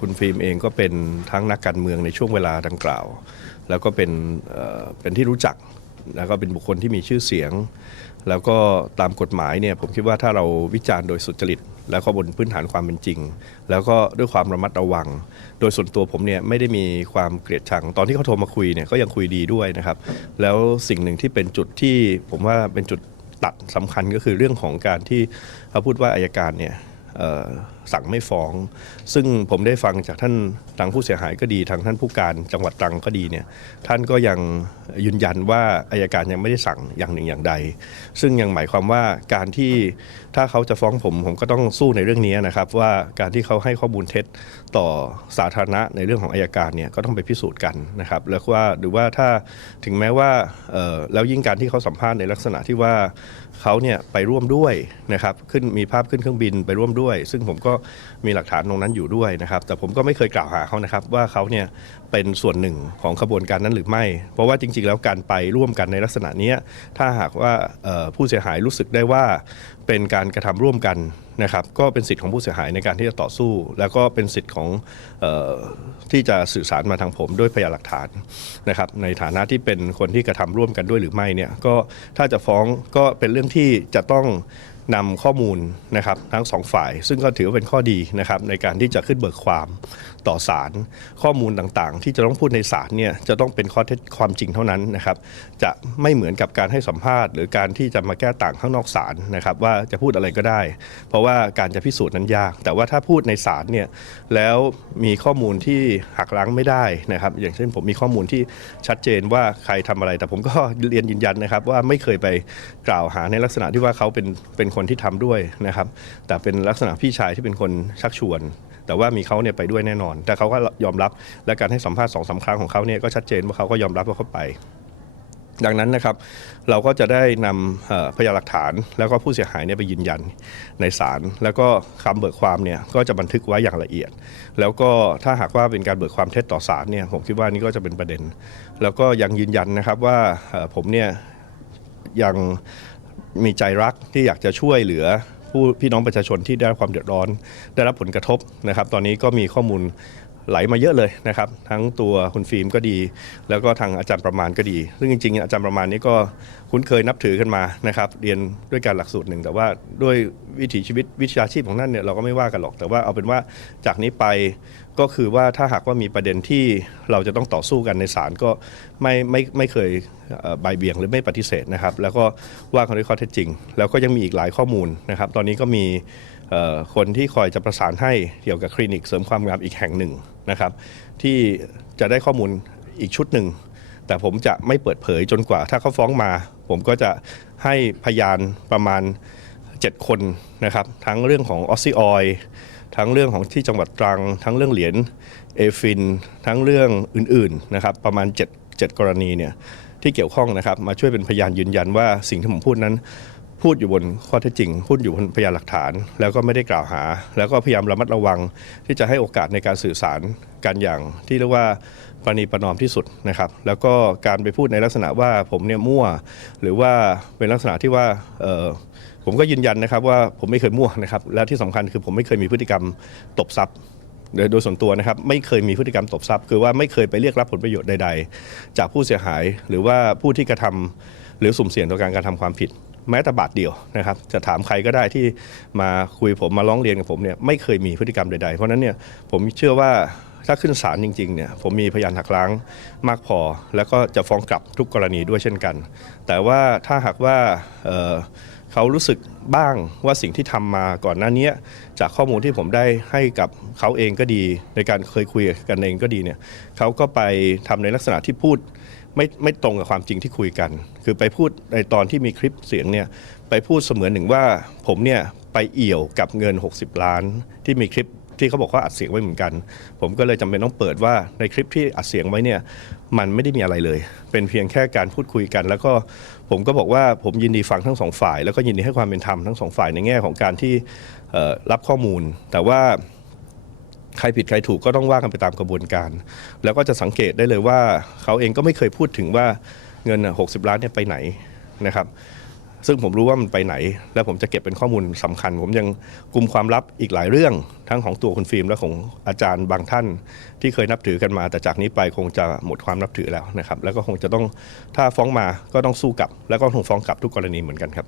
คุณฟิล์มเองก็เป็นทั้งนักการเมืองในช่วงเวลาดังกล่าว แล้วก็เป็นเเป็นที่รู้จักแล้วก็เป็นบุคคลที่มีชื่อเสียง แล้วก็ตามกฎหมายเนี่ยผมคิดว่าถ้าเราวิจารณ์โดยสุจริต แล้วก็บนพื้นฐานความเป็นจริง แล้วก็ด้วยความระมัดระวัง โดยส่วนตัวผมเนี่ยไม่ได้มีความเกลียดชัง ตอนที่เขาโทรมาคุยเนี่ยก็ยังคุยดีด้วยนะครับ แล้วสิ่งหนึ่งที่เป็นจุดที่ผมว่าเป็นจุดตัดสำคัญก็คือเรื่องของการที่เขาพูดว่าอายการเนี่ย สั่งไม่ฟ้อง ซึ่งผมได้ฟังจากท่านทางผู้เสียหายก็ดีทางท่านผู้การจังหวัดตรังก็ดีเนี่ยท่านก็ยังยืนยันว่าอายการยังไม่ได้สั่งอย่างหนึ่งอย่างใด ซึ่งยังหมายความว่าการที่ถ้าเขาจะฟ้องผมผมก็ต้องสู้ในเรื่องนี้นะครับ ว่าการที่เขาให้ข้อมูลเท็จต่อสาธารณะในเรื่องของอายการเนี่ยก็ต้องไปพิสูจน์กันนะครับแล้วว่าหรือว่าถ้าถึงแม้ว่าแล้วยิ่งการที่เขาสัมภาษณ์ในลักษณะที่ว่าเขาเนี่ยไปร่วมด้วยนะครับขึ้นมีภาพขึ้นเครื่องบินไปร่วมด้วยซึ่งผมก็มีหลักฐานตรงนั้นอยู่ด้วยนะครับ แต่ผมก็ไม่เคยกล่าวหาเขานะครับ ว่าเขาเนี่ยเป็นส่วนหนึ่งของขบวนการนั้นหรือไม่ เพราะว่าจริง ๆ แล้วการไปร่วมกันในลักษณะนี้ถ้าหากว่าผู้เสียหายรู้สึกได้ว่าเป็นการกระทำร่วมกันนะครับ ก็เป็นสิทธิ์ของผู้เสียหายในการที่จะต่อสู้ แล้วก็เป็นสิทธิ์ของออที่จะสื่อสารมาทางผมด้วยพยานหลักฐานนะครับ ในฐานะที่เป็นคนที่กระทำร่วมกันด้วยหรือไม่เนี่ยก็ถ้าจะฟ้องก็เป็นเรื่องที่จะต้อง นำข้อมูลนะครับทั้งสองฝ่าย ซึ่งก็ถือว่าเป็นข้อดีนะครับในการที่จะขึ้นเบิกความต่อศาลข้อมูลต่างๆ ที่จะต้องพูดในศาลเนี่ยจะต้องเป็นข้อเท็จความจริงเท่านั้นนะครับ จะไม่เหมือนกับการให้สัมภาษณ์ หรือการที่จะมาแก้ต่างข้างนอกศาลนะครับ ว่าจะพูดอะไรก็ได้ เพราะว่าการจะพิสูจน์นั้นยาก แต่ว่าถ้าพูดในศาลเนี่ยแล้วมีข้อมูลที่หักล้างไม่ได้นะครับ อย่างเช่นผมมีข้อมูลที่ชัดเจนว่าใครทำอะไร แต่ผมก็เรียนยืนยันนะครับว่าไม่เคยไปกล่าวหาในลักษณะที่ว่าเขาเป็นเป็นคนนที่ทำด้วยนะครับ แต่เป็นลักษณะพี่ชายที่เป็นคนชักชวน แต่ว่ามีเขาเนี่ยไปด้วยแน่นอน แต่เขาก็ยอมรับและการให้สัมภาษณ์สองสามครั้งของเขาเนี่ยก็ชัดเจนว่าเขาก็ยอมรับว่าเขาไป ดังนั้นนะครับ เราก็จะได้นำพยานหลักฐานแล้วก็ผู้เสียหายเนี่ยไปยืนยันในศาลแล้วก็คำเบิกความเนี่ยก็จะบันทึกไว้อย่างละเอียด แล้วก็ถ้าหากว่าเป็นการเบิกความเท็จต่อศาลเนี่ยผมคิดว่านี่ก็จะเป็นประเด็น แล้วก็ยังยืนยันนะครับว่าผมเนี่ยยัง มีใจรักที่อยากจะช่วยเหลือผู้พี่น้องประชาชนที่ได้รับความเดือดร้อน ได้รับผลกระทบนะครับ ตอนนี้ก็มีข้อมูลไหลมาเยอะเลยนะครับ ทั้งตัวคุณฟิล์มก็ดี แล้วก็ทางอาจารย์ประมาณก็ดี ซึ่งจริงๆ อาจารย์ประมาณนี้ก็คุ้นเคยนับถือกันมานะครับ เรียนด้วยการหลักสูตรหนึ่ง แต่ว่าด้วยวิถีชีวิตวิชาชีพของท่านเนี่ยเราก็ไม่ว่ากันหรอก แต่ว่าเอาเป็นว่าจากนี้ไป ก็คือว่าถ้าหากว่ามีประเด็นที่เราจะต้องต่อสู้กันในศาลก็ไม่ไม่ไม่เคยเอ่อบ่ายเบี่ยงหรือไม่ปฏิเสธนะครับ แล้วก็ว่ากันด้วยข้อเท็จจริง แล้วก็ยังมีอีกหลายข้อมูลนะครับ ตอนนี้ก็มีคนที่คอยจะประสานให้เกี่ยวกับคลินิกเสริมความงามอีกแห่งหนึ่งนะครับ ที่จะได้ข้อมูลอีกชุดหนึ่งแต่ผมจะไม่เปิดเผยจนกว่า ถ้าเขาฟ้องมา ผมก็จะให้พยานประมาณ 7 คนนะครับ ทั้งเรื่องของออซิออย ทั้งเรื่องของที่จังหวัดตรัง ทั้งเรื่องเหรียญเอฟิน ทั้งเรื่องอื่นๆนะครับประมาณ 7 7 กรณีเนี่ยที่เกี่ยวข้องนะครับมาช่วยเป็นพยานยืนยันว่าสิ่งที่ผมพูดนั้น พูดอยู่บนข้อเท็จจริง พูดอยู่บนพยานหลักฐาน แล้วก็ไม่ได้กล่าวหา แล้วก็พยายามระมัดระวัง ที่จะให้โอกาสในการสื่อสารกันอย่างที่เรียกว่าประนีประนอมที่สุดนะครับ แล้วก็การไปพูดในลักษณะว่าผมเนี่ยมั่ว หรือว่าเป็นลักษณะที่ว่าผมก็ยืนยันนะครับว่าผมไม่เคยมั่วนะครับ และที่สำคัญคือผมไม่เคยมีพฤติกรรมตบทรัพย์โดยโดยส่วนตัวนะครับไม่เคยมีพฤติกรรมตบทรัพย์ คือว่าไม่เคยไปเรียกรับผลประโยชน์ใด ๆ จากผู้เสียหาย หรือว่าผู้ที่กระทำ หรือสุ่มเสี่ยงต่อการการทำความผิด แม้แต่บาทเดียวนะครับ จะถามใครก็ได้ที่มาคุยผมมาร้องเรียนกับผมเนี่ยไม่เคยมีพฤติกรรมใดๆ เพราะนั้นเนี่ยผมเชื่อว่าถ้าขึ้นศาลจริงๆเนี่ยผมมีพยานหักล้างมากพอ แล้วก็จะฟ้องกลับทุกกรณีด้วยเช่นกัน แต่ว่าถ้าหากว่าเเขารู้สึกบ้างว่าสิ่งที่ทำมาก่อนหน้านี้จากข้อมูลที่ผมได้ให้กับเขาเองก็ดี ในการเคยคุยกันเองก็ดีเนี่ยเขาก็ไปทำในลักษณะที่พูด ไม่ไม่ตรงกับความจริงที่คุยกัน คือไปพูดในตอนที่มีคลิปเสียงเนี่ยไปพูดเสมือนหนึ่งว่าผมเนี่ยไปเอี่ยวกับเงิน 60 ล้าน ที่มีคลิปที่เขาบอกว่าอัดเสียงไว้เหมือนกัน ผมก็เลยจำเป็นต้องเปิดว่าในคลิปที่อัดเสียงไว้เนี่ยมันไม่ได้มีอะไรเลย เป็นเพียงแค่การพูดคุยกัน แล้วก็ผมก็บอกว่าผมยินดีฟังทั้งสองฝ่าย แล้วก็ยินดีให้ความเป็นธรรมทั้งสองฝ่ายในแง่ของการที่รับข้อมูล แต่ว่า ใครผิดใครถูกก็ต้องว่ากันไปตามกระบวนการ แล้วก็จะสังเกตได้เลยว่าเขาเองก็ไม่เคยพูดถึงว่าเงิน 60 ล้านเนี่ยไปไหนนะครับซึ่งผมรู้ว่ามันไปไหน แล้วผมจะเก็บเป็นข้อมูลสำคัญ ผมยังกลุ่มความลับอีกหลายเรื่อง ทั้งของตัวคุณฟิล์มและของอาจารย์บางท่าน ที่เคยนับถือกันมา แต่จากนี้ไปคงจะหมดความนับถือแล้วนะครับ แล้วก็คงจะต้องถ้าฟ้องมาก็ต้องสู้กลับ แล้วก็คงฟ้องกลับทุกกรณีเหมือนกันครับ